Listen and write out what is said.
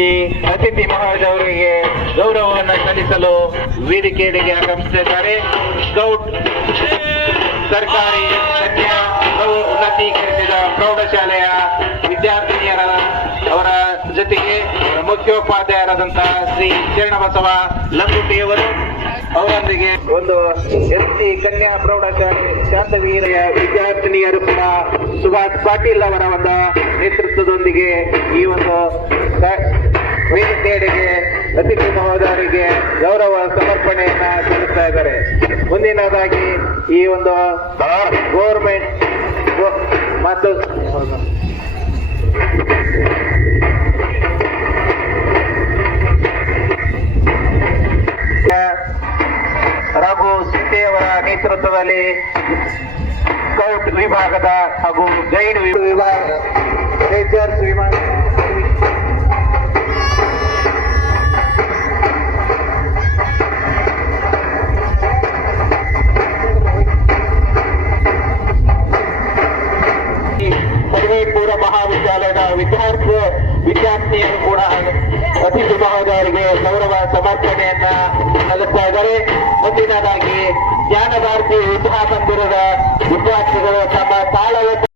ಈ ಅತಿಥಿ ಮಹೋದಯವರಿಗೆ ಗೌರವವನ್ನು ಸಲ್ಲಿಸಲು ವೇದಿಕೆಯಡಿಗೆ ಆಗಮಿಸಿದ್ದಾರೆ. ಸ್ಕೌಟ್ ಸರ್ಕಾರಿ ಕನ್ಯಾ ಉನ್ನತೀಕರಿಸಿದ ಪ್ರೌಢಶಾಲೆಯ ವಿದ್ಯಾರ್ಥಿನಿಯರ ಅವರ ಜೊತೆಗೆ ಮುಖ್ಯೋಪಾಧ್ಯಾಯರಾದಂತಹ ಶ್ರೀ ಶರಣಬಸವ ಲಂಗುಟಿಯವರು ಅವರೊಂದಿಗೆ ಒಂದು ಎಸ್ಸಿ ಕನ್ಯಾ ಪ್ರೌಢಶಾಲೆ ಶಾಂತವೀರ ವಿದ್ಯಾರ್ಥಿನಿಯರು ಕೂಡ ಸುಭಾಷ್ ಪಾಟೀಲ್ ಅವರ ಒಂದು ನೇತೃತ್ವದೊಂದಿಗೆ ಈ ಒಂದು ವೇದಿಕೆಯಡಿಗೆ ಅತಿಥಿ ಮಹೋದಯರಿಗೆ ಗೌರವ ಸಮರ್ಪಣೆಯನ್ನ ಸಲ್ಲಿಸ್ತಾ ಇದ್ದಾರೆ. ಮುಂದಿನದಾಗಿ ಈ ಒಂದು ಗೌರ್ಮೆಂಟ್ ಮತ್ತು ರಘು ಸೀತೆಯವರ ನೇತೃತ್ವದಲ್ಲಿ ಸ್ಕೌಟ್ ವಿಭಾಗದ ಹಾಗೂ ಗೈಡ್ ವಿಭಾಗ ರೇಂಜರ್ಸ್ ವಿಭಾಗ ಪದವಿ ಪೂರ್ವ ಮಹಾವಿದ್ಯಾಲಯದ ವಿದ್ಯಾರ್ಥಿನಿಯರು ಕೂಡ ಅತಿಥಿ ಮಹೋದಯರಿಗೆ ಗೌರವ ಸಮರ್ಪಣೆಯನ್ನ ಸಲ್ಲಿಸ್ತಾ ಇದ್ದಾರೆ. ಮುಂದಿನದಾಗಿ ಜ್ಞಾನ ಭಾರತಿ ವಿದ್ಯಾಮಂದಿರದ ವಿದ್ಯಾರ್ಥಿಗಳು ತಮ್ಮ ತಾಳವನ್ನು